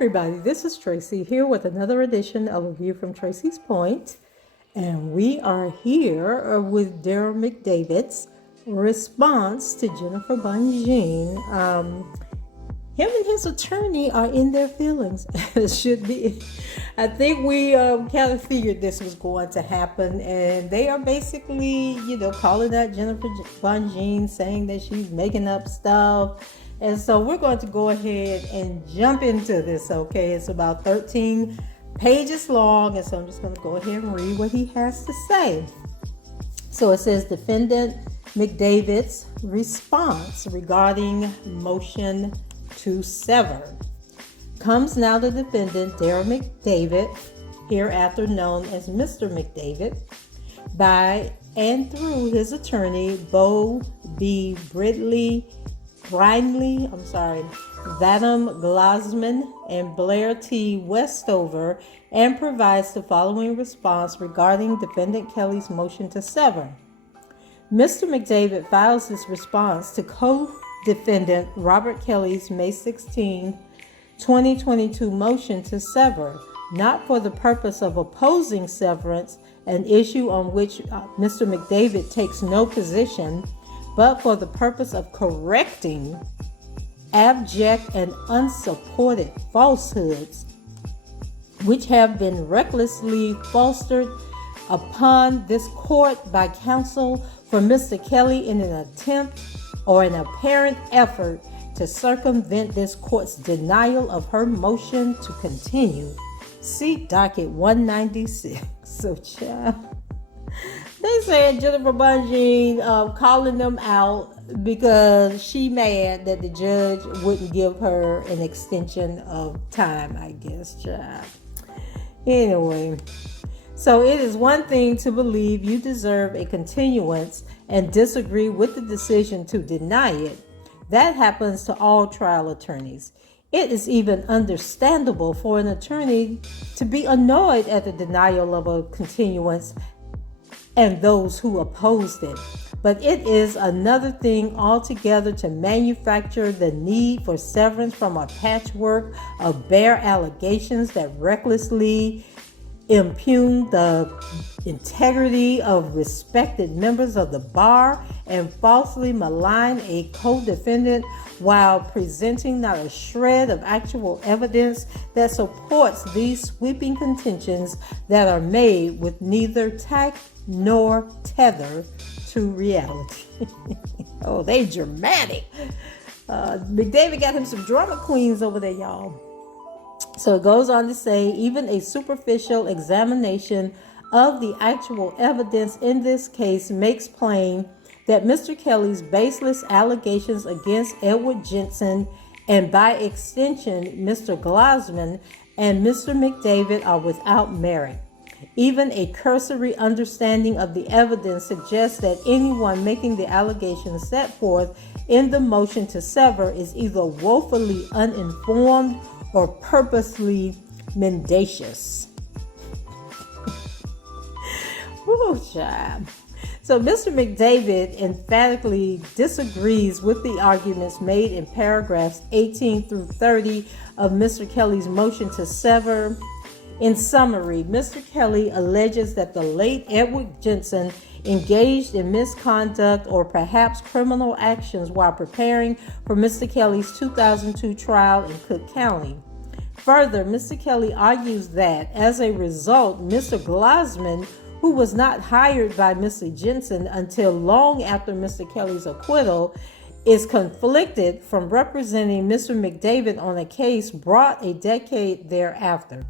Everybody, this is Tracy here with another edition of A View from Tracy's Point, and we are here with Derrel McDavid's response to Jennifer Bonjean. Him and his attorney are in their feelings. It should be. I think we kind of figured this was going to happen, and they are basically, calling out Jennifer Bonjean, saying that she's making up stuff. And so we're going to go ahead and jump into this, okay? It's about 13 pages long, and so I'm just going to go ahead and read what he has to say. So it says, Defendant McDavid's response regarding motion to sever. Comes now the defendant, Derrell McDavid, hereafter known as Mr. McDavid, by and through his attorney, Bo B. Brindley, Vadim Glasman, and Blair T. Westover, and provides the following response regarding Defendant Kelly's motion to sever. Mr. McDavid files this response to co-defendant Robert Kelly's May 16, 2022 motion to sever, not for the purpose of opposing severance, an issue on which Mr. McDavid takes no position, but for the purpose of correcting abject and unsupported falsehoods which have been recklessly fostered upon this court by counsel for Mr. Kelly in an attempt or an apparent effort to circumvent this court's denial of her motion to continue. See docket 196. So, child. They said Jennifer Bonjean calling them out because she mad that the judge wouldn't give her an extension of time, I guess, child. Anyway, so it is one thing to believe you deserve a continuance and disagree with the decision to deny it. That happens to all trial attorneys. It is even understandable for an attorney to be annoyed at the denial of a continuance and those who opposed it. But it is another thing altogether to manufacture the need for severance from a patchwork of bare allegations that recklessly impugn the integrity of respected members of the bar and falsely malign a co-defendant while presenting not a shred of actual evidence that supports these sweeping contentions that are made with neither tact nor tether to reality. Oh, they dramatic. McDavid got him some drama queens over there, y'all. So it goes on to say, even a superficial examination of the actual evidence in this case makes plain that Mr. Kelly's baseless allegations against Edward Jensen and by extension Mr. Glasman and Mr. McDavid are without merit. Even a cursory understanding of the evidence suggests that anyone making the allegations set forth in the motion to sever is either woefully uninformed or purposely mendacious. Oh, child. So Mr. McDavid emphatically disagrees with the arguments made in paragraphs 18 through 30 of Mr. Kelly's motion to sever. In summary, Mr. Kelly alleges that the late Edward Jensen engaged in misconduct or perhaps criminal actions while preparing for Mr. Kelly's 2002 trial in Cook County. Further, Mr. Kelly argues that as a result, Mr. Glasman, who was not hired by Mr. Jensen until long after Mr. Kelly's acquittal, is conflicted from representing Mr. McDavid on a case brought a decade thereafter.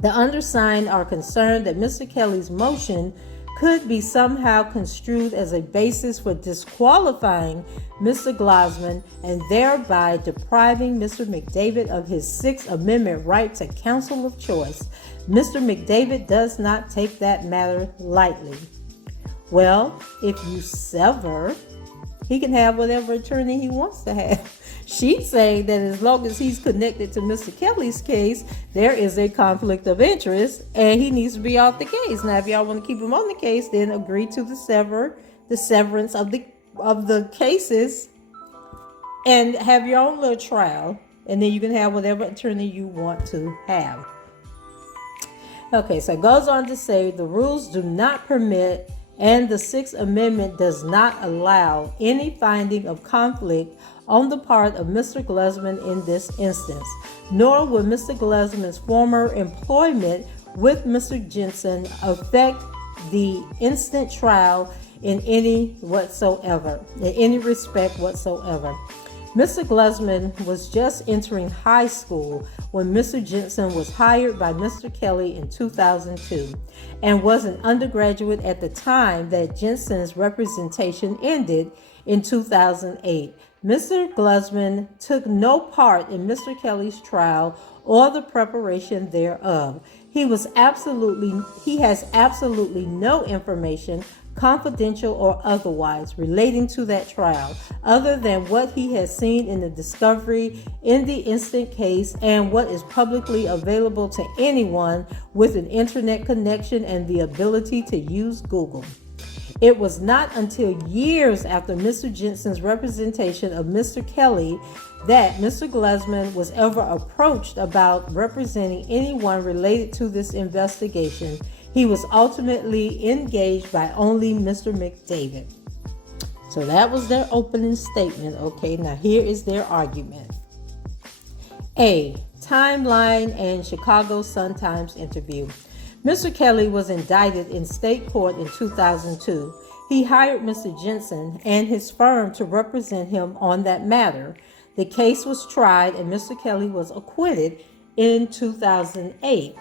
The undersigned are concerned that Mr. Kelly's motion could be somehow construed as a basis for disqualifying Mr. Glasman and thereby depriving Mr. McDavid of his Sixth Amendment right to counsel of choice. Mr. McDavid does not take that matter lightly. Well, if you sever, he can have whatever attorney he wants to have. She's saying that as long as he's connected to Mr. Kelly's case, there is a conflict of interest and he needs to be off the case. Now, if y'all want to keep him on the case, then agree to the severance of the cases and have your own little trial. And then you can have whatever attorney you want to have. Okay, so it goes on to say the rules do not permit and the Sixth Amendment does not allow any finding of conflict on the part of Mr. Glasman in this instance, nor will Mr. Glasman's former employment with Mr. Jensen affect the instant trial in any respect whatsoever. Mr. Glasman was just entering high school when Mr. Jensen was hired by Mr. Kelly in 2002 and was an undergraduate at the time that Jensen's representation ended in 2008. Mr. Glasman took no part in Mr. Kelly's trial or the preparation thereof. He has absolutely no information, confidential or otherwise, relating to that trial, other than what he has seen in the discovery in the instant case and what is publicly available to anyone with an internet connection and the ability to use Google. It was not until years after Mr. Jensen's representation of Mr. Kelly that Mr. Glasman was ever approached about representing anyone related to this investigation. He was ultimately engaged by only Mr. McDavid. So that was their opening statement. Okay, now here is their argument. A. Timeline and Chicago Sun-Times interview. Mr. Kelly was indicted in state court in 2002. He hired Mr. Jensen and his firm to represent him on that matter. The case was tried and Mr. Kelly was acquitted in 2008.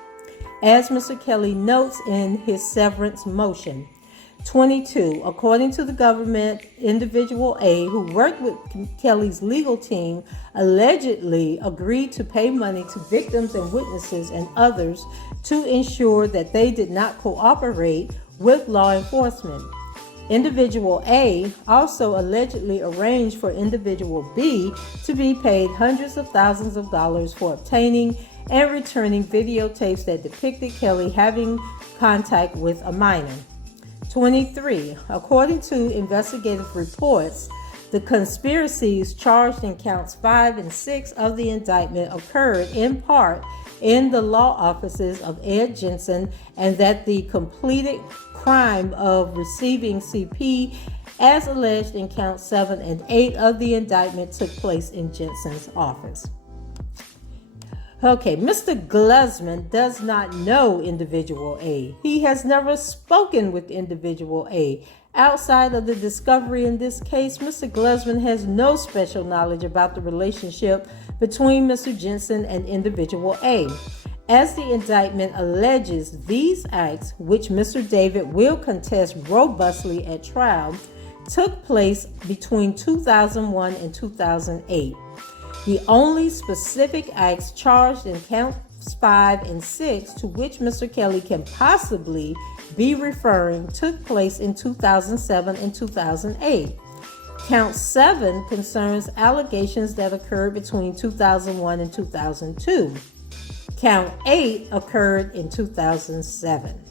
As Mr. Kelly notes in his severance motion. 22. According to the government, individual A, who worked with Kelly's legal team, allegedly agreed to pay money to victims and witnesses and others to ensure that they did not cooperate with law enforcement. Individual A also allegedly arranged for individual B to be paid hundreds of thousands of dollars for obtaining and returning videotapes that depicted Kelly having contact with a minor. 23. According to investigative reports, the conspiracies charged in counts 5 and 6 of the indictment occurred in part in the law offices of Ed Jensen, and that the completed crime of receiving CP, as alleged in counts 7 and 8 of the indictment, took place in Jensen's office. Okay, Mr. Glasman does not know individual A. He has never spoken with individual A. Outside of the discovery in this case, Mr. Glasman has no special knowledge about the relationship between Mr. Jensen and individual A. As the indictment alleges, these acts, which Mr. David will contest robustly at trial, took place between 2001 and 2008. The only specific acts charged in counts 5 and 6 to which Mr. Kelly can possibly be referring took place in 2007 and 2008. Count 7 concerns allegations that occurred between 2001 and 2002. Count 8 occurred in 2007.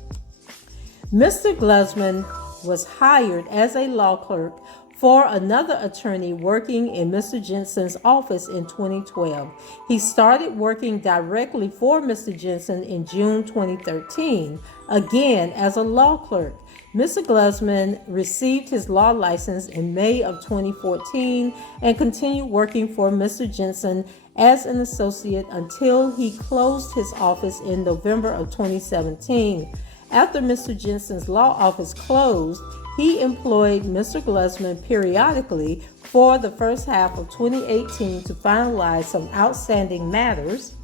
Mr. Glasman was hired as a law clerk for another attorney working in Mr. Jensen's office in 2012. He started working directly for Mr. Jensen in June 2013, again as a law clerk. Mr. Glasman received his law license in May of 2014 and continued working for Mr. Jensen as an associate until he closed his office in November of 2017. After Mr. Jensen's law office closed, he employed Mr. Glasman periodically for the first half of 2018 to finalize some outstanding matters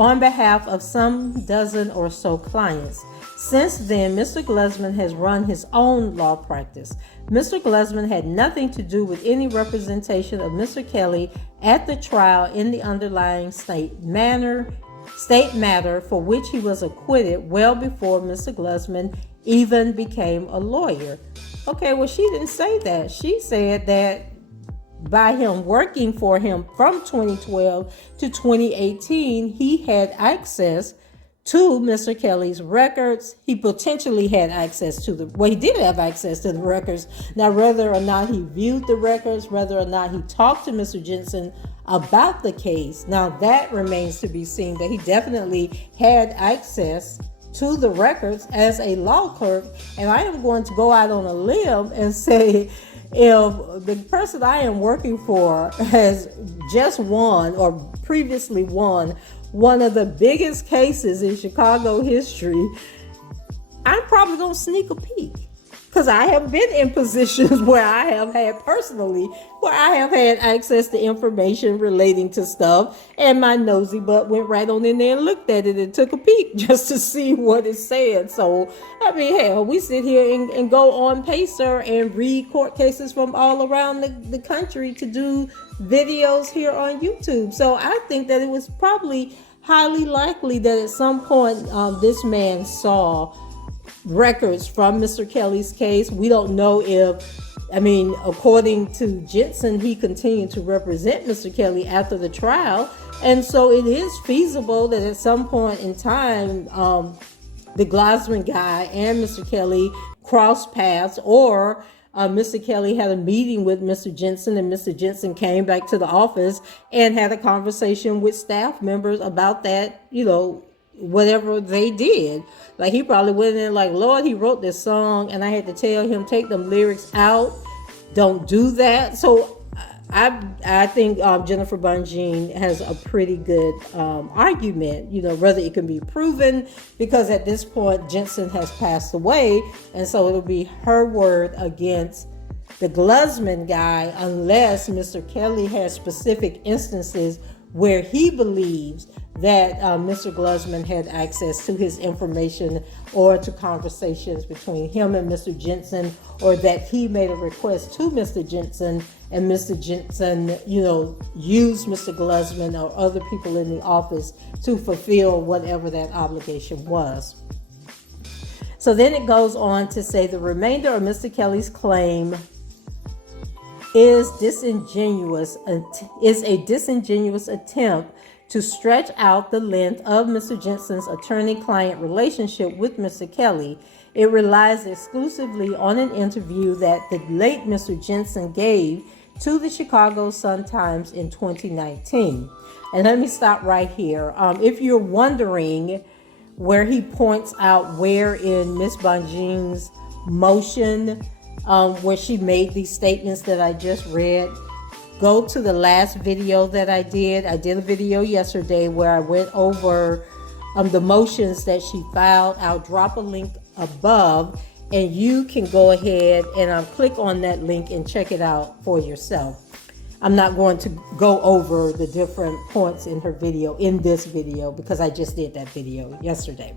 on behalf of some dozen or so clients. Since then, Mr. Glusman has run his own law practice. Mr. Glusman had nothing to do with any representation of Mr. Kelly at the trial in the underlying state matter for which he was acquitted well before Mr. Glusman even became a lawyer. Okay, well, she didn't say that. She said that by him working for him from 2012 to 2018, he had access to Mr. Kelly's records. He potentially had access to he did have access to the records. Now, whether or not he viewed the records, whether or not he talked to Mr. Jensen about the case, now that remains to be seen, but he definitely had access to the records as a law clerk. And I am going to go out on a limb and say, if the person I am working for has just won or previously won one of the biggest cases in Chicago history, I'm probably going to sneak a peek. Because I have been in positions where I have had access to information relating to stuff, and my nosy butt went right on in there and looked at it and took a peek just to see what it said. So, I mean, hell, we sit here and go on Pacer and read court cases from all around the country to do videos here on YouTube. So I think that it was probably highly likely that at some point this man saw records from Mr. Kelly's case. We don't know according to Jensen, he continued to represent Mr. Kelly after the trial. And so it is feasible that at some point in time, the Glusman guy and Mr. Kelly crossed paths, or Mr. Kelly had a meeting with Mr. Jensen, and Mr. Jensen came back to the office and had a conversation with staff members about that, whatever they did. Like, he probably went in like, Lord, he wrote this song and I had to tell him, take them lyrics out. Don't do that. So I think Jennifer Bonjean has a pretty good argument, whether it can be proven, because at this point Jensen has passed away. And so it'll be her word against the Glusman guy, unless Mr. Kelly has specific instances where he believes that Mr. Glusman had access to his information or to conversations between him and Mr. Jensen, or that he made a request to Mr. Jensen and Mr. Jensen, used Mr. Glusman or other people in the office to fulfill whatever that obligation was. So then it goes on to say the remainder of Mr. Kelly's claim is a disingenuous attempt to stretch out the length of Mr. Jensen's attorney-client relationship with Mr. Kelly. It relies exclusively on an interview that the late Mr. Jensen gave to the Chicago Sun-Times in 2019. And let me stop right here. If you're wondering where he points out where in Ms. Bonjean's motion, where she made these statements that I just read, go to the last video that I did. I did a video yesterday where I went over the motions that she filed. I'll drop a link above, and you can go ahead and click on that link and check it out for yourself. I'm not going to go over the different points in her video in this video, because I just did that video yesterday.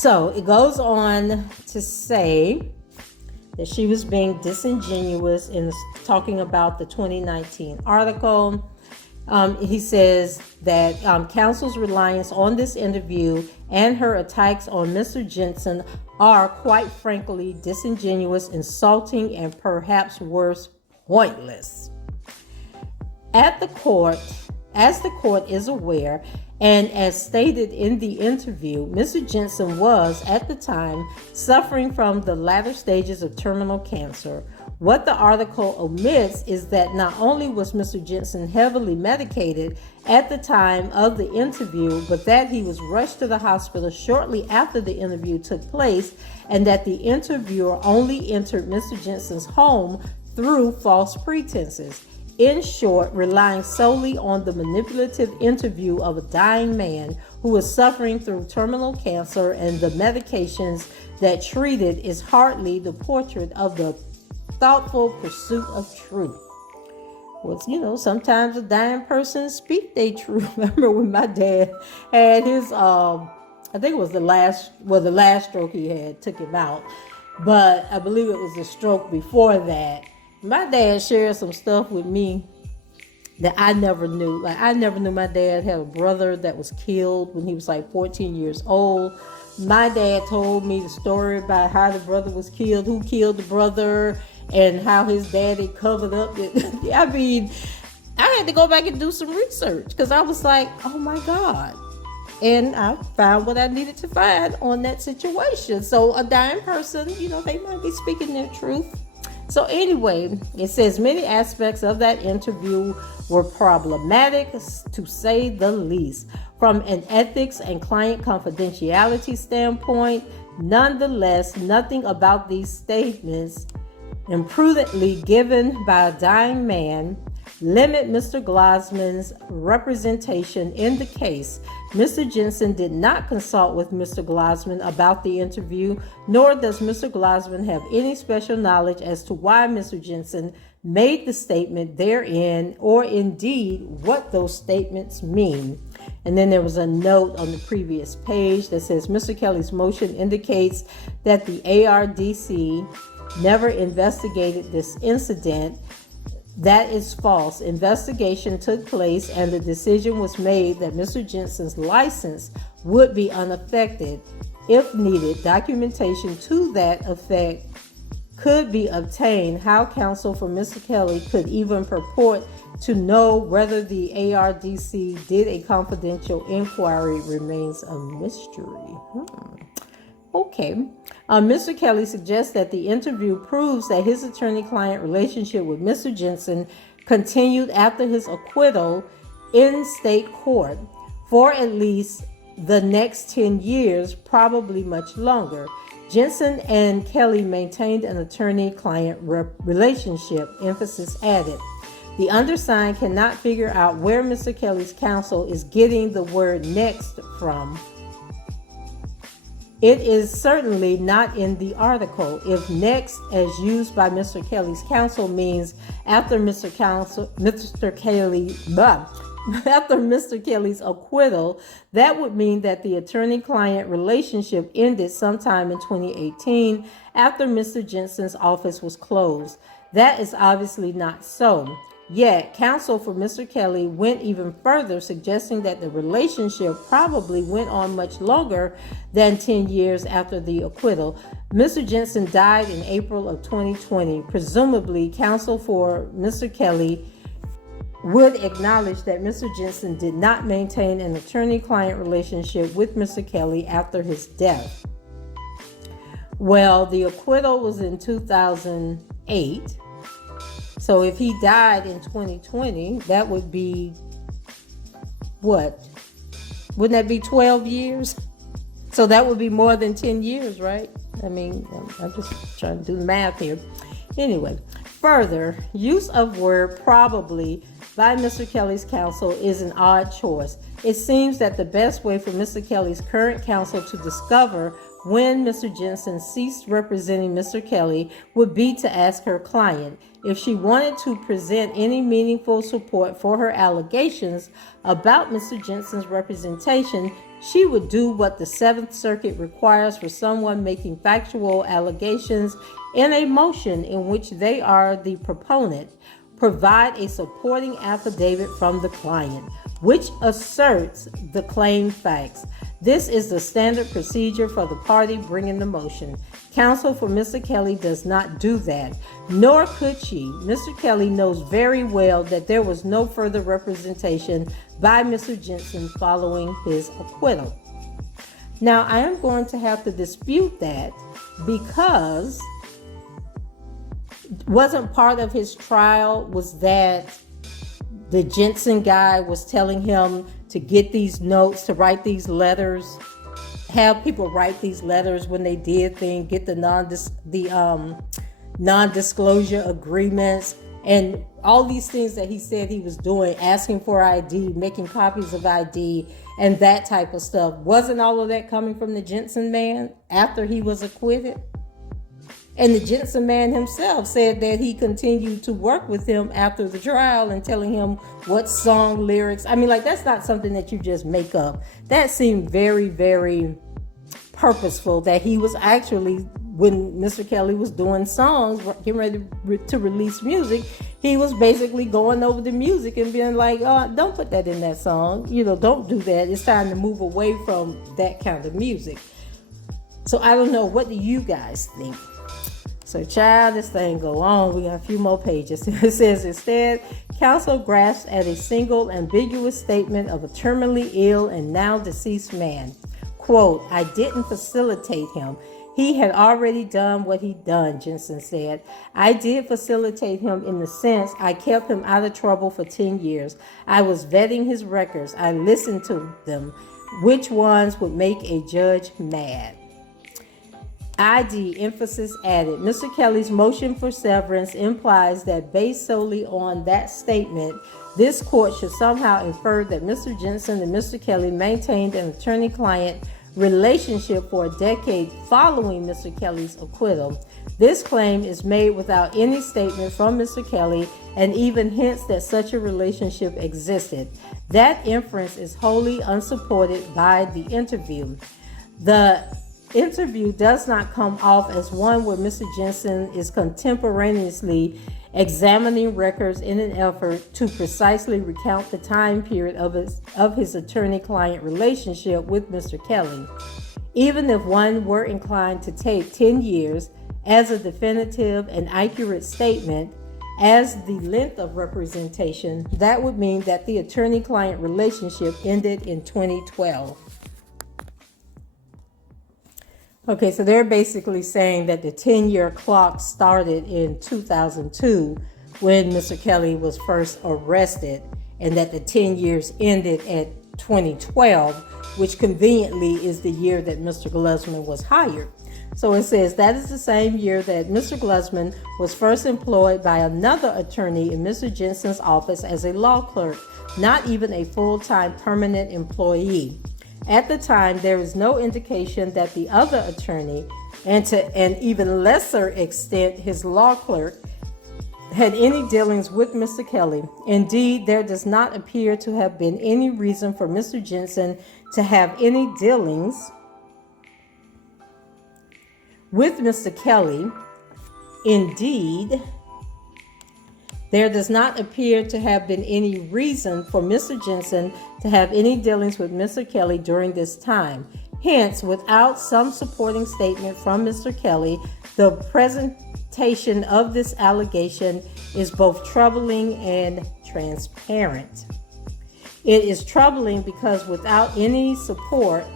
So it goes on to say that she was being disingenuous in talking about the 2019 article. He says that counsel's reliance on this interview and her attacks on Mr. Jensen are, quite frankly, disingenuous, insulting, and perhaps worse, pointless. As the court is aware, and as stated in the interview, Mr. Jensen was, at the time, suffering from the latter stages of terminal cancer. What the article omits is that not only was Mr. Jensen heavily medicated at the time of the interview, but that he was rushed to the hospital shortly after the interview took place, and that the interviewer only entered Mr. Jensen's home through false pretenses. In short, relying solely on the manipulative interview of a dying man who is suffering through terminal cancer and the medications that treated is hardly the portrait of the thoughtful pursuit of truth. was, sometimes a dying person speak their truth. I remember when my dad had his, I think it was the last stroke he had took him out. But I believe it was a stroke before that. My dad shared some stuff with me that I never knew. Like, I never knew my dad had a brother that was killed when he was like 14 years old. My dad told me the story about how the brother was killed, who killed the brother, and how his daddy covered up. I mean, I had to go back and do some research because I was like, oh my God. And I found what I needed to find on that situation. So a dying person, they might be speaking their truth. So anyway, it says many aspects of that interview were problematic, to say the least. From an ethics and client confidentiality standpoint, nonetheless, nothing about these statements imprudently given by a dying man limit Mr. Glassman's representation in the case. Mr. Jensen did not consult with Mr. Glassman about the interview, nor does Mr. Glassman have any special knowledge as to why Mr. Jensen made the statement therein, or indeed what those statements mean. And then there was a note on the previous page that says Mr. Kelly's motion indicates that the ARDC never investigated this incident. That is false. Investigation took place and the decision was made that Mr. Jensen's license would be unaffected. If needed, documentation to that effect could be obtained. How counsel for Mr. Kelly could even purport to know whether the ARDC did a confidential inquiry remains a mystery. Okay. Mr. Kelly suggests that the interview proves that his attorney-client relationship with Mr. Jensen continued after his acquittal in state court for at least the next 10 years, probably much longer. Jensen and Kelly maintained an attorney-client relationship, emphasis added. The undersigned cannot figure out where Mr. Kelly's counsel is getting the word next from. It is certainly not in the article. If next, as used by Mr. Kelly's counsel, means after Mr. Kelly's acquittal, that would mean that the attorney-client relationship ended sometime in 2018 after Mr. Jensen's office was closed. That is obviously not so. Yet, counsel for Mr. Kelly went even further, suggesting that the relationship probably went on much longer than 10 years after the acquittal. Mr. Jensen died in April of 2020. Presumably, counsel for Mr. Kelly would acknowledge that Mr. Jensen did not maintain an attorney-client relationship with Mr. Kelly after his death. Well, the acquittal was in 2008. So if he died in 2020, that would be what? Wouldn't that be 12 years? So that would be more than 10 years, right? I mean, I'm just trying to do the math here. Anyway, further, use of word probably by Mr. Kelly's counsel is an odd choice. It seems that the best way for Mr. Kelly's current counsel to discover when Mr. Jensen ceased representing Mr. Kelly would be to ask her client. If she wanted to present any meaningful support for her allegations about Mr. Jensen's representation, she would do what the Seventh Circuit requires for someone making factual allegations in a motion in which they are the proponent. Provide a supporting affidavit from the client, which asserts the claimed facts. This is the standard procedure for the party bringing the motion. Counsel for Mr. Kelly does not do that, nor could she. Mr. Kelly knows very well that there was no further representation by Mr. Jensen following his acquittal. Now, I am going to have to dispute that because wasn't part of his trial was that the Jensen guy was telling him to get these notes, to write these letters, have people write these letters when they did things, get the non-disclosure agreements, and all these things that he said he was doing, asking for ID, making copies of ID, and that type of stuff. Wasn't all of that coming from the Jensen man after he was acquitted? And the Jensen man himself said that he continued to work with him after the trial and telling him what song lyrics. I mean, like, that's not something that you just make up. That seemed very, very purposeful, that he was actually, when Mr. Kelly was doing songs, getting ready to release music, he was basically going over the music and being like, oh, don't put that in that song. Don't do that. It's time to move away from that kind of music. So I don't know. What do you guys think? So, child, this thing go on. We got a few more pages. It says, instead, counsel grasps at a single ambiguous statement of a terminally ill and now deceased man. Quote, I didn't facilitate him. He had already done what he'd done, Jensen said. I did facilitate him in the sense I kept him out of trouble for 10 years. I was vetting his records. I listened to them. Which ones would make a judge mad? ID, emphasis added. Mr. Kelly's motion for severance implies that based solely on that statement, this court should somehow infer that Mr. Jensen and Mr. Kelly maintained an attorney-client relationship for a decade following Mr. Kelly's acquittal. This claim is made without any statement from Mr. Kelly and even hints that such a relationship existed. That inference is wholly unsupported by the interview. The interview does not come off as one where Mr. Jensen is contemporaneously examining records in an effort to precisely recount the time period of his attorney-client relationship with Mr. Kelly. Even if one were inclined to take 10 years as a definitive and accurate statement as the length of representation, that would mean that the attorney-client relationship ended in 2012. Okay, so they're basically saying that the 10-year clock started in 2002 when Mr. Kelly was first arrested, and that the 10 years ended at 2012, which conveniently is the year that Mr. Glusman was hired. So it says that is the same year that Mr. Glusman was first employed by another attorney in Mr. Jensen's office as a law clerk, not even a full-time permanent employee. At the time, there is no indication that the other attorney, and to an even lesser extent his law clerk, had any dealings with Mr. Kelly. Indeed, there does not appear to have been any reason for Mr. Jensen to have any dealings with Mr. Kelly. Indeed, there does not appear to have been any reason for Mr. Jensen to have any dealings with Mr. Kelly during this time. Hence, without some supporting statement from Mr. Kelly, the presentation of this allegation is both troubling and transparent. It is troubling because without any supporting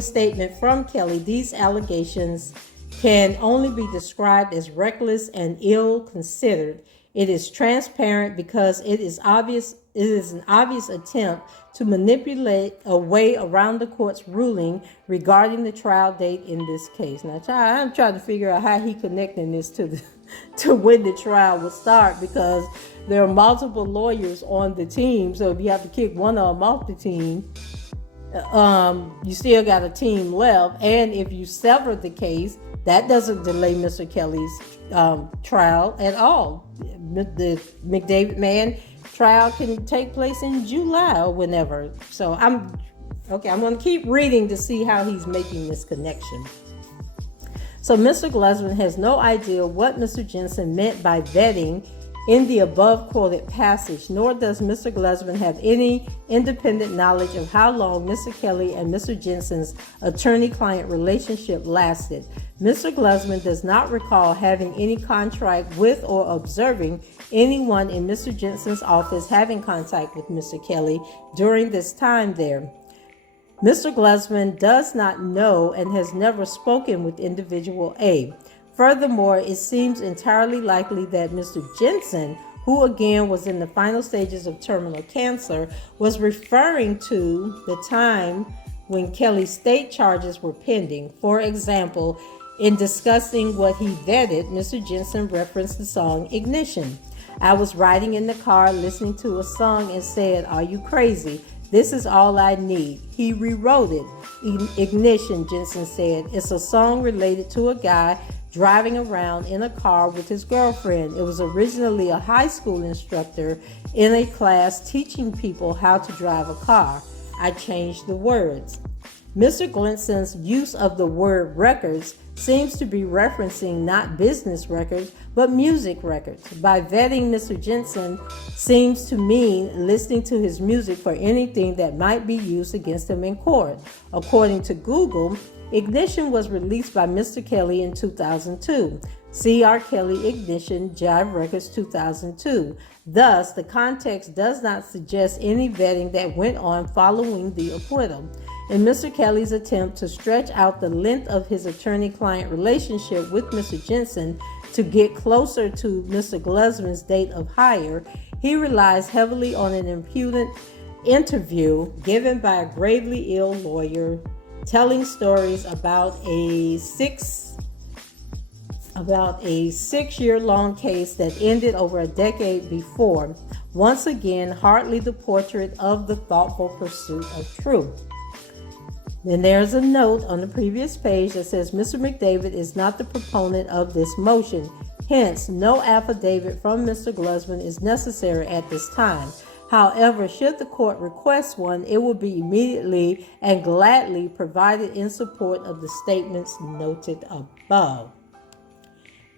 statement from Kelly, these allegations can only be described as reckless and ill-considered. It is transparent because it is an obvious attempt to manipulate a way around the court's ruling regarding the trial date in this case. Now, I'm trying to figure out how he connecting this to when the trial would start, because there are multiple lawyers on the team. So if you have to kick one of them off the team, you still got a team left. And if you sever the case, that doesn't delay Mr. Kelly's trial at all. The McDavid man trial can take place in July or whenever. So I'm going to keep reading to see how he's making this connection. So Mr. Glusman has no idea what Mr. Jensen meant by vetting in the above quoted passage, nor does Mr. Glusman have any independent knowledge of how long Mr. Kelly and Mr. Jensen's attorney-client relationship lasted. Mr. Glusman does not recall having any contract with or observing anyone in Mr. Jensen's office having contact with Mr. Kelly during this time there. Mr. Glusman does not know and has never spoken with individual A. Furthermore, it seems entirely likely that Mr. Jensen, who again was in the final stages of terminal cancer, was referring to the time when Kelly's state charges were pending. For example, in discussing what he vetted, Mr. Jensen referenced the song Ignition. I was riding in the car listening to a song and said, "Are you crazy? This is all I need." He rewrote it. Ignition, Jensen said. It's a song related to a guy driving around in a car with his girlfriend. It was originally a high school instructor in a class teaching people how to drive a car. I changed the words. Mr. Glinson's use of the word records seems to be referencing not business records, but music records. By vetting, Mr. Jensen seems to mean listening to his music for anything that might be used against him in court. According to Google, Ignition was released by Mr. Kelly in 2002. See R. Kelly Ignition, Jive Records 2002. Thus, the context does not suggest any vetting that went on following the acquittal. In Mr. Kelly's attempt to stretch out the length of his attorney-client relationship with Mr. Jensen to get closer to Mr. Glusman's date of hire, he relies heavily on an impudent interview given by a gravely ill lawyer telling stories about a six-year-long case that ended over a decade before. Once again, hardly the portrait of the thoughtful pursuit of truth. Then there's a note on the previous page that says Mr. McDavid is not the proponent of this motion. Hence, no affidavit from Mr. Glusman is necessary at this time. However, should the court request one, it will be immediately and gladly provided in support of the statements noted above.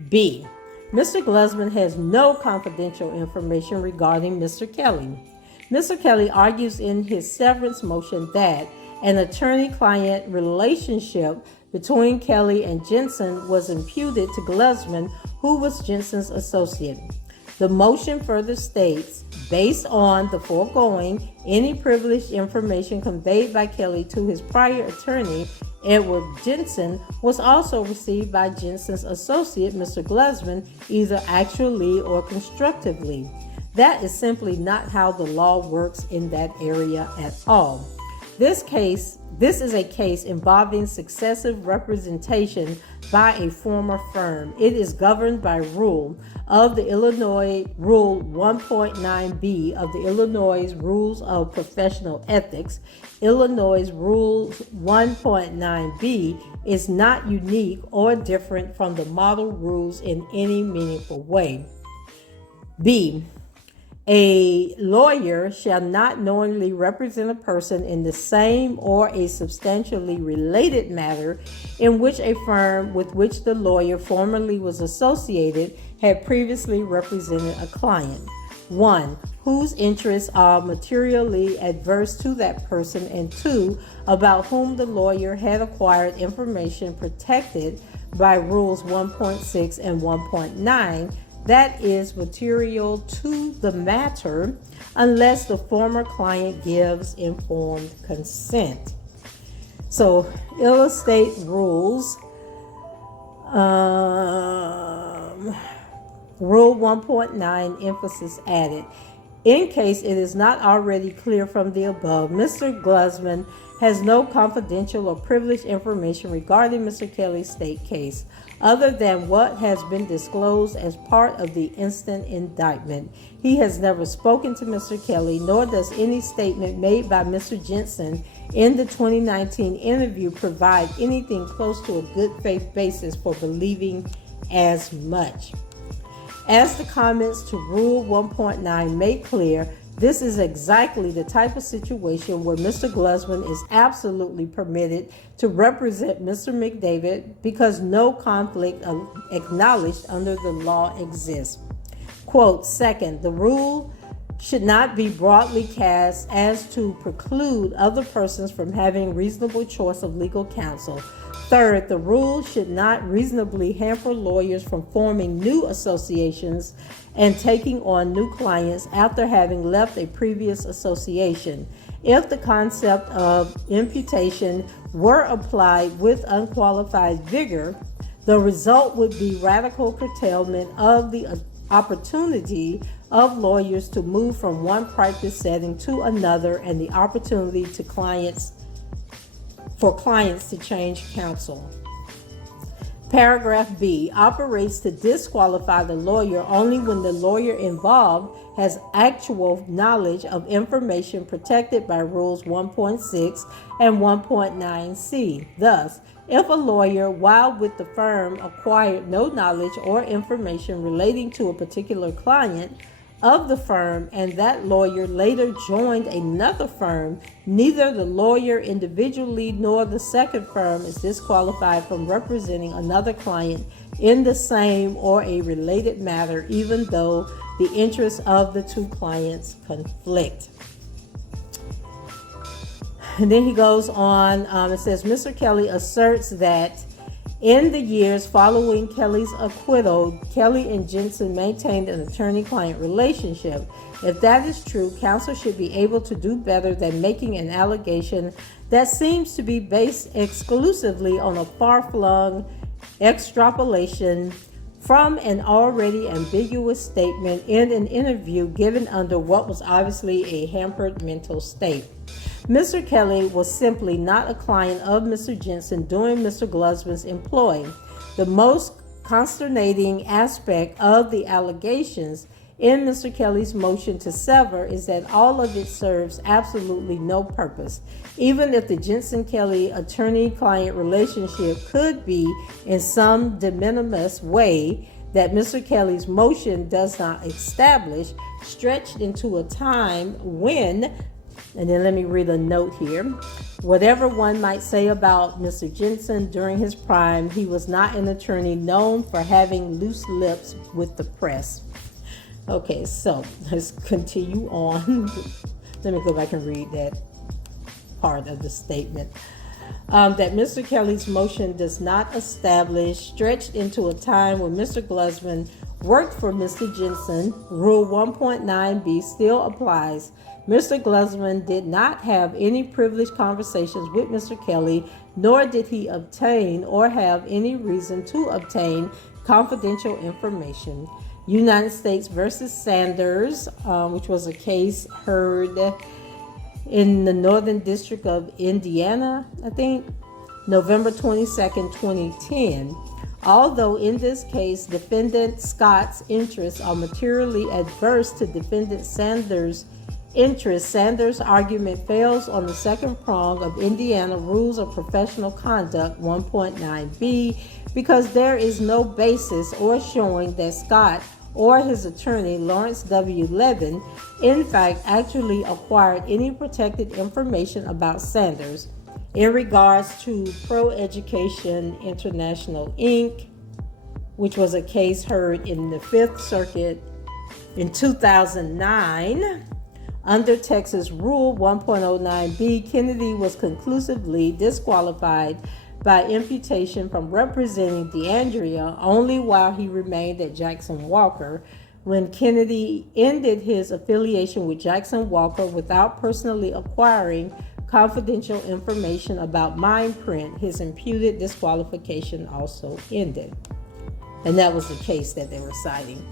B. Mr. Glusman has no confidential information regarding Mr. Kelly. Mr. Kelly argues in his severance motion that an attorney-client relationship between Kelly and Jensen was imputed to Glusman, who was Jensen's associate. The motion further states, based on the foregoing, any privileged information conveyed by Kelly to his prior attorney, Edward Jensen, was also received by Jensen's associate, Mr. Glusman, either actually or constructively. That is simply not how the law works in that area at all. This is a case involving successive representation by a former firm. It is governed by Rule 1.9b of the Illinois Rules of Professional Ethics. Illinois Rule 1.9b is not unique or different from the model rules in any meaningful way. B. A lawyer shall not knowingly represent a person in the same or a substantially related matter in which a firm with which the lawyer formerly was associated had previously represented a client. 1. Whose interests are materially adverse to that person, and 2. About whom the lawyer had acquired information protected by Rules 1.6 and 1.9 that is material to the matter unless the former client gives informed consent. So, Illinois rules, Rule 1.9, emphasis added. In case it is not already clear from the above, Mr. Glusman has no confidential or privileged information regarding Mr. Kelly's state case, other than what has been disclosed as part of the instant indictment. He has never spoken to Mr. Kelly, nor does any statement made by Mr. Jensen in the 2019 interview provide anything close to a good faith basis for believing as much. As the comments to Rule 1.9 make clear, this is exactly the type of situation where Mr. Glusman is absolutely permitted to represent Mr. McDavid because no conflict acknowledged under the law exists. Quote, second, the rule should not be broadly cast as to preclude other persons from having reasonable choice of legal counsel. Third, the rule should not reasonably hamper lawyers from forming new associations and taking on new clients after having left a previous association. If the concept of imputation were applied with unqualified vigor, the result would be radical curtailment of the opportunity of lawyers to move from one practice setting to another and the opportunity for clients to change counsel. Paragraph B operates to disqualify the lawyer only when the lawyer involved has actual knowledge of information protected by Rules 1.6 and 1.9c. Thus, If a lawyer, while with the firm, acquired no knowledge or information relating to a particular client of the firm and that lawyer later joined another firm, neither the lawyer individually nor the second firm is disqualified from representing another client in the same or a related matter, even though the interests of the two clients conflict. And then he goes on, it says, Mr. Kelly asserts that in the years following Kelly's acquittal, Kelly and Jensen maintained an attorney-client relationship. If that is true, counsel should be able to do better than making an allegation that seems to be based exclusively on a far-flung extrapolation from an already ambiguous statement in an interview given under what was obviously a hampered mental state. Mr. Kelly was simply not a client of Mr. Jensen during Mr. Glusman's employ. The most consternating aspect of the allegations in Mr. Kelly's motion to sever is that all of it serves absolutely no purpose. Even if the Jensen-Kelly attorney-client relationship could be in some de minimis way that Mr. Kelly's motion does not establish, stretched into a time when, and then let me read a note here. Whatever one might say about Mr. Jensen during his prime, he was not an attorney known for having loose lips with the press. Okay, so let's continue on. Let me go back and read that part of the statement. That Mr. Kelly's motion does not establish, stretched into a time when Mr. Glusman worked for Mr. Jensen. Rule 1.9b still applies. Mr. Glusman did not have any privileged conversations with Mr. Kelly, nor did he obtain or have any reason to obtain confidential information. United States versus Sanders, which was a case heard in the Northern District of Indiana, I think, November 22nd, 2010. Although in this case, defendant Scott's interests are materially adverse to defendant Sanders' interests, Sanders' argument fails on the second prong of Indiana Rules of Professional Conduct 1.9b because there is no basis or showing that Scott or his attorney, Lawrence W. Levin, in fact actually acquired any protected information about Sanders. In regards to Pro Education International, Inc., which was a case heard in the Fifth Circuit in 2009, under Texas Rule 1.09b, Kennedy was conclusively disqualified by imputation from representing DeAndrea only while he remained at Jackson Walker. When Kennedy ended his affiliation with Jackson Walker without personally acquiring confidential information about Mindprint, his imputed disqualification also ended. And that was the case that they were citing.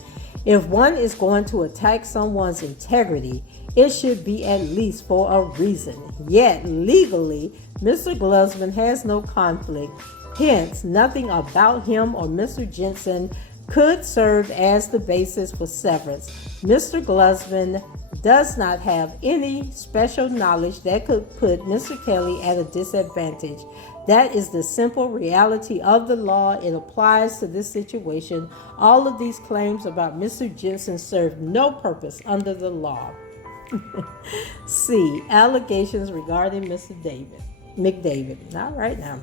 If one is going to attack someone's integrity, it should be at least for a reason. Yet, legally, Mr. Glusman has no conflict. Hence, nothing about him or Mr. Jensen could serve as the basis for severance. Mr. Glusman does not have any special knowledge that could put Mr. Kelly at a disadvantage. That is the simple reality of the law. It applies to this situation. All of these claims about Mr. Jensen serve no purpose under the law. C. Allegations regarding Mr. McDavid. All right now.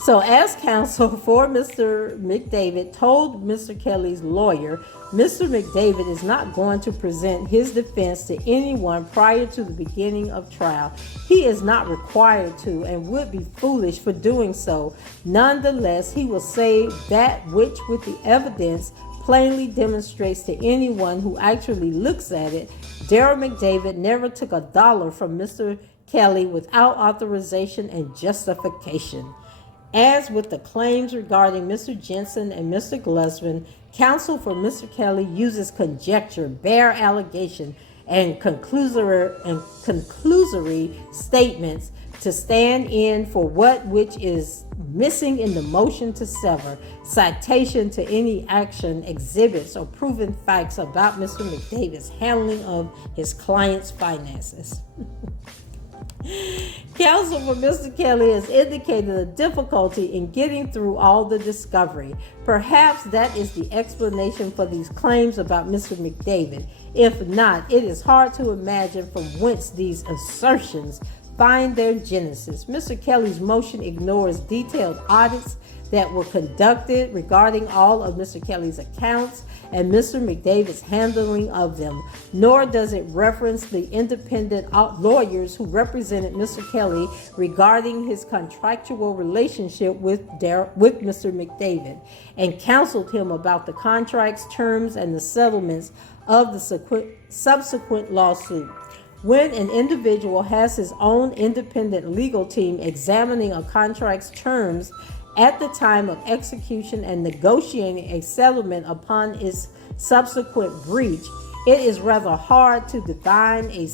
So as counsel for Mr. McDavid told Mr. Kelly's lawyer, Mr. McDavid is not going to present his defense to anyone prior to the beginning of trial. He is not required to and would be foolish for doing so. Nonetheless, he will say that which with the evidence plainly demonstrates to anyone who actually looks at it, Derrell McDavid never took a dollar from Mr. Kelly without authorization and justification. As with the claims regarding Mr. Jensen and Mr. Glusman, counsel for Mr. Kelly uses conjecture, bare allegation, and conclusory statements to stand in for which is missing in the motion to sever, citation to any action, exhibits, or proven facts about Mr. McDavid's handling of his client's finances. Counsel for Mr. Kelly has indicated a difficulty in getting through all the discovery. Perhaps that is the explanation for these claims about Mr. McDavid. If not, it is hard to imagine from whence these assertions find their genesis. Mr. Kelly's motion ignores detailed audits that were conducted regarding all of Mr. Kelly's accounts and Mr. McDavid's handling of them, nor does it reference the independent lawyers who represented Mr. Kelly regarding his contractual relationship with Mr. McDavid and counseled him about the contract's terms and the settlements of the subsequent lawsuit. When an individual has his own independent legal team examining a contract's terms at the time of execution and negotiating a settlement upon its subsequent breach, it is rather hard to define a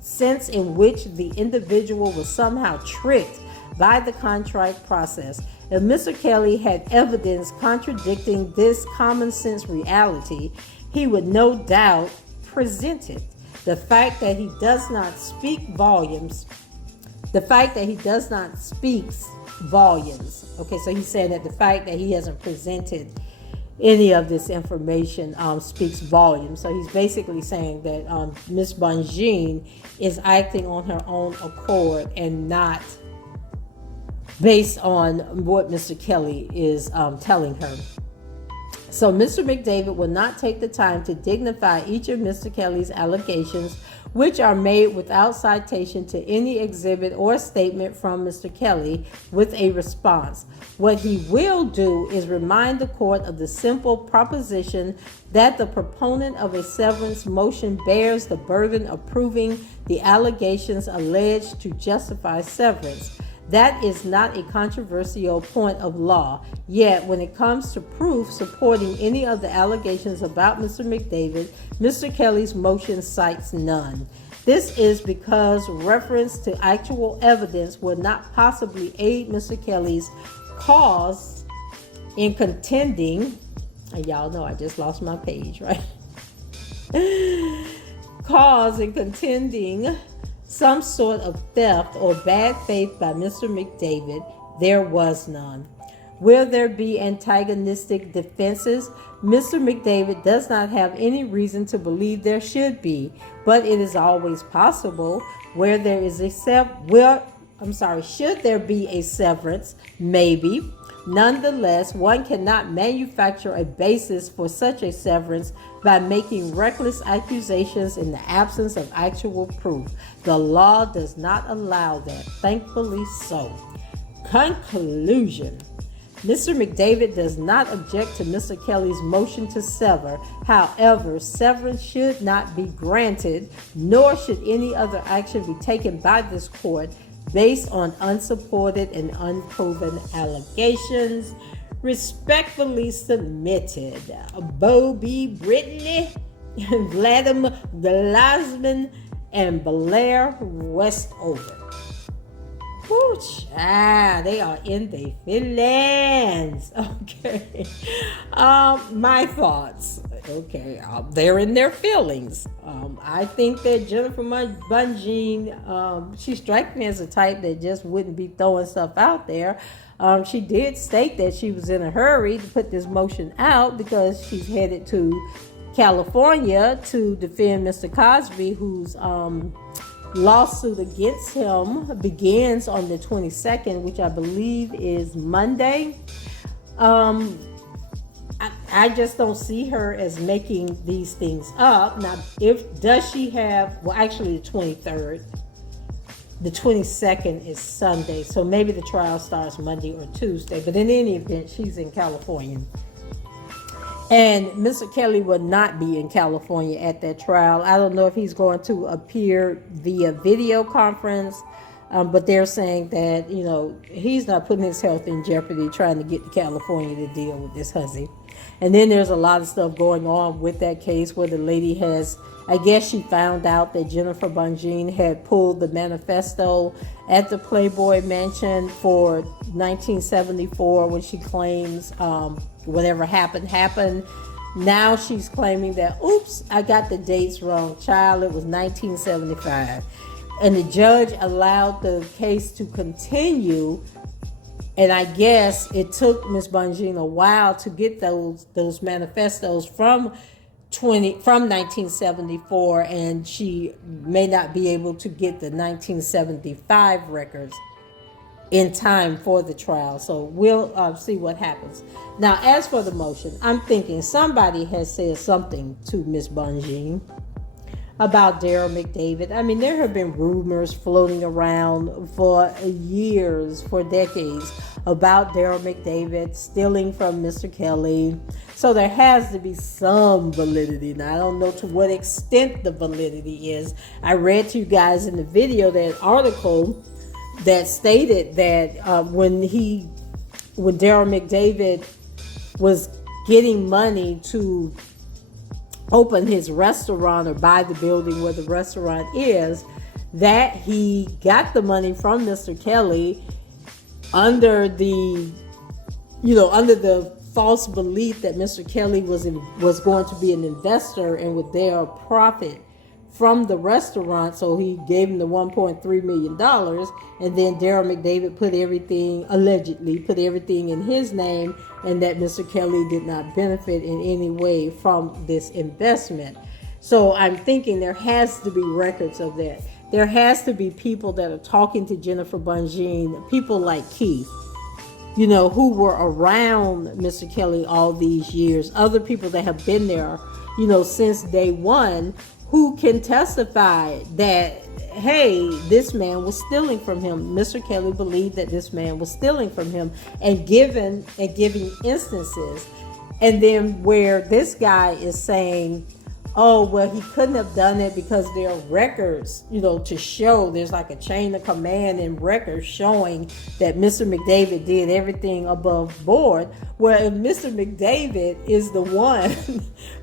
sense in which the individual was somehow tricked by the contract process. If Mr. Kelly had evidence contradicting this common sense reality, he would no doubt present it. The fact that he does not speak volumes. Okay, so he's saying that the fact that he hasn't presented any of this information speaks volumes. So he's basically saying that Ms. Bonjean is acting on her own accord and not based on what Mr. Kelly is telling her. So Mr. McDavid will not take the time to dignify each of Mr. Kelly's allegations, which are made without citation to any exhibit or statement from Mr. Kelly, with a response. What he will do is remind the court of the simple proposition that the proponent of a severance motion bears the burden of proving the allegations alleged to justify severance. That is not a controversial point of law. Yet, when it comes to proof supporting any of the allegations about Mr. McDavid, Mr. Kelly's motion cites none. This is because reference to actual evidence would not possibly aid Mr. Kelly's cause in contending, and y'all know I just lost my page, right? Cause in contending some sort of theft or bad faith by Mr. McDavid. There was none. Will there be antagonistic defenses? Mr. McDavid does not have any reason to believe there should be, but it is always possible where there is should there be a severance? Maybe. Nonetheless, one cannot manufacture a basis for such a severance by making reckless accusations in the absence of actual proof. The law does not allow that, thankfully so. Conclusion. Mr. McDavid does not object to Mr. Kelly's motion to sever. However, severance should not be granted, nor should any other action be taken by this court based on unsupported and unproven allegations. Respectfully submitted, Bobby Brittany, Vladimir Glasman, and Blair Westover. Whoo, child, they are in their feelings. Okay. My thoughts. Okay, they're in their feelings. I think that Jennifer Bonjean, she strikes me as a type that just wouldn't be throwing stuff out there. She did state that she was in a hurry to put this motion out because she's headed to California to defend Mr. Cosby, whose lawsuit against him begins on the 22nd, which I believe is Monday. I just don't see her as making these things up. Now, does she have, well, actually the 23rd. The 22nd is Sunday, so maybe the trial starts Monday or Tuesday. But in any event, she's in California. And Mr. Kelly will not be in California at that trial. I don't know if he's going to appear via video conference, but they're saying that, he's not putting his health in jeopardy trying to get to California to deal with this hussy. And then there's a lot of stuff going on with that case where the lady has, I guess she found out that Jennifer Bonjean had pulled the manifesto at the Playboy Mansion for 1974 when she claims whatever happened. Now she's claiming that, oops, I got the dates wrong. Child, it was 1975. and the judge allowed the case to continue. And I guess it took Ms. Bonjean a while to get those manifestos from 1974, and she may not be able to get the 1975 records in time for the trial. So we'll see what happens. Now, as for the motion, I'm thinking somebody has said something to Ms. Bonjean about Derrell McDavid. I mean, there have been rumors floating around for years, for decades, about Derrell McDavid stealing from Mr. Kelly. So there has to be some validity. Now, I don't know to what extent the validity is. I read to you guys in the video that article that stated that when Derrell McDavid was getting money to open his restaurant or buy the building where the restaurant is, that he got the money from Mr. Kelly under the false belief that Mr. Kelly was going to be an investor and would there profit from the restaurant. So he gave him the $1.3 million, and then Derrell McDavid allegedly put everything in his name, and that Mr. Kelly did not benefit in any way from this investment. So I'm thinking there has to be records of that. There has to be people that are talking to Jennifer Bonjean, people like Keith, who were around Mr. Kelly all these years, other people that have been there, since day one, who can testify that, hey, this man was stealing from him. Mr. Kelly believed that this man was stealing from him, and giving instances. And then where this guy is saying, oh, well, he couldn't have done it because there are records, to show there's like a chain of command and records showing that Mr. McDavid did everything above board. Well, if Mr. McDavid is the one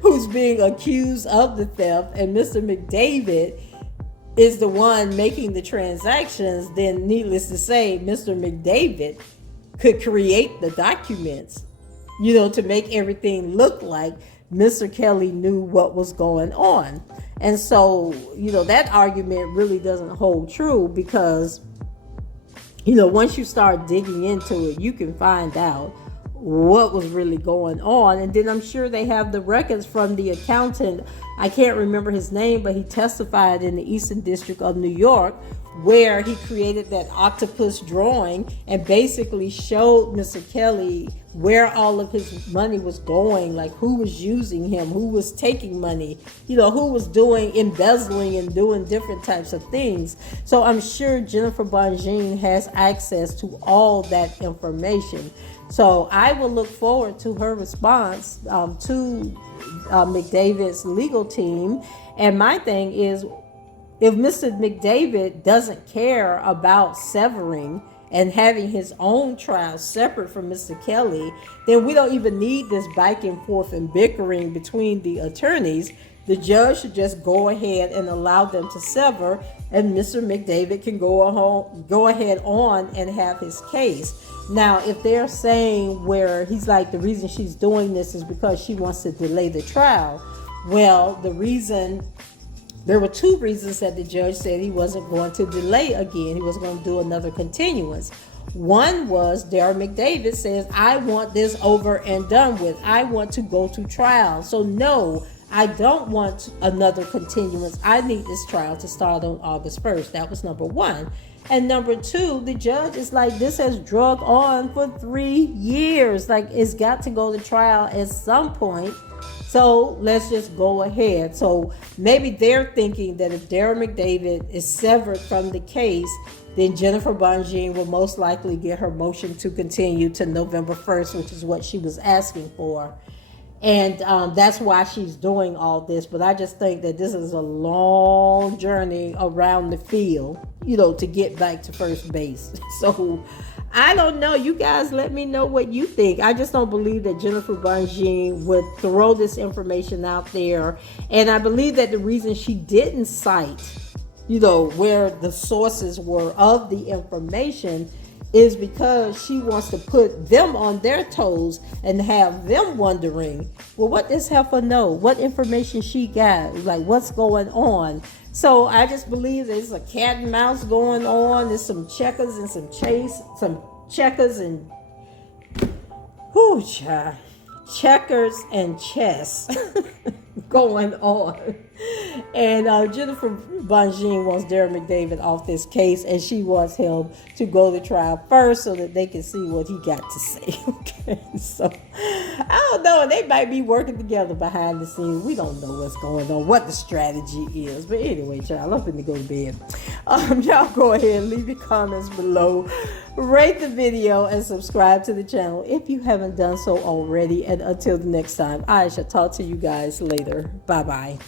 who's being accused of the theft, and Mr. McDavid is the one making the transactions, then needless to say, Mr. McDavid could create the documents, to make everything look like Mr. Kelly knew what was going on. And so, that argument really doesn't hold true, because, once you start digging into it, you can find out what was really going on. And then I'm sure they have the records from the accountant. I can't remember his name, but he testified in the Eastern District of New York, where he created that octopus drawing and basically showed Mr. Kelly where all of his money was going, like who was using him, who was taking money, who was embezzling and doing different types of things. So I'm sure Jennifer Bonjean has access to all that information. So I will look forward to her response to McDavid's legal team. And my thing is, if Mr. McDavid doesn't care about severing and having his own trial separate from Mr. Kelly, then we don't even need this back and forth and bickering between the attorneys. The judge should just go ahead and allow them to sever, and Mr. McDavid can go ahead on and have his case. Now, if they're saying where he's like, the reason she's doing this is because she wants to delay the trial, well, there were two reasons that the judge said he wasn't going to delay again. He was going to do another continuance. One was Derrell McDavid says, I want this over and done with. I want to go to trial. So no, I don't want another continuance. I need this trial to start on August 1st. That was number one. And number two, the judge is like, this has drug on for 3 years. Like, it's got to go to trial at some point. So let's just go ahead. So maybe they're thinking that if Derrell McDavid is severed from the case, then Jennifer Bonjean will most likely get her motion to continue to November 1st, which is what she was asking for. And that's why she's doing all this. But I just think that this is a long journey around the field, to get back to first base. So I don't know. You guys let me know what you think. I just don't believe that Jennifer Bonjean would throw this information out there. And I believe that the reason she didn't cite, where the sources were of the information is because she wants to put them on their toes and have them wondering, well, what does heifer know? What information she got? Like, what's going on? So I just believe there's a cat and mouse going on. There's some checkers and some checkers and checkers and chess going on. And Jennifer Bonjean wants Derrel McDavid off this case, and she wants him to go to trial first so that they can see what he got to say. Okay, so I don't know. They might be working together behind the scenes. We don't know what's going on, what the strategy is. But anyway, child, I'm finna go to bed. Y'all go ahead and leave your comments below. Rate the video and subscribe to the channel if you haven't done so already. And until the next time, I shall talk to you guys later. Bye-bye.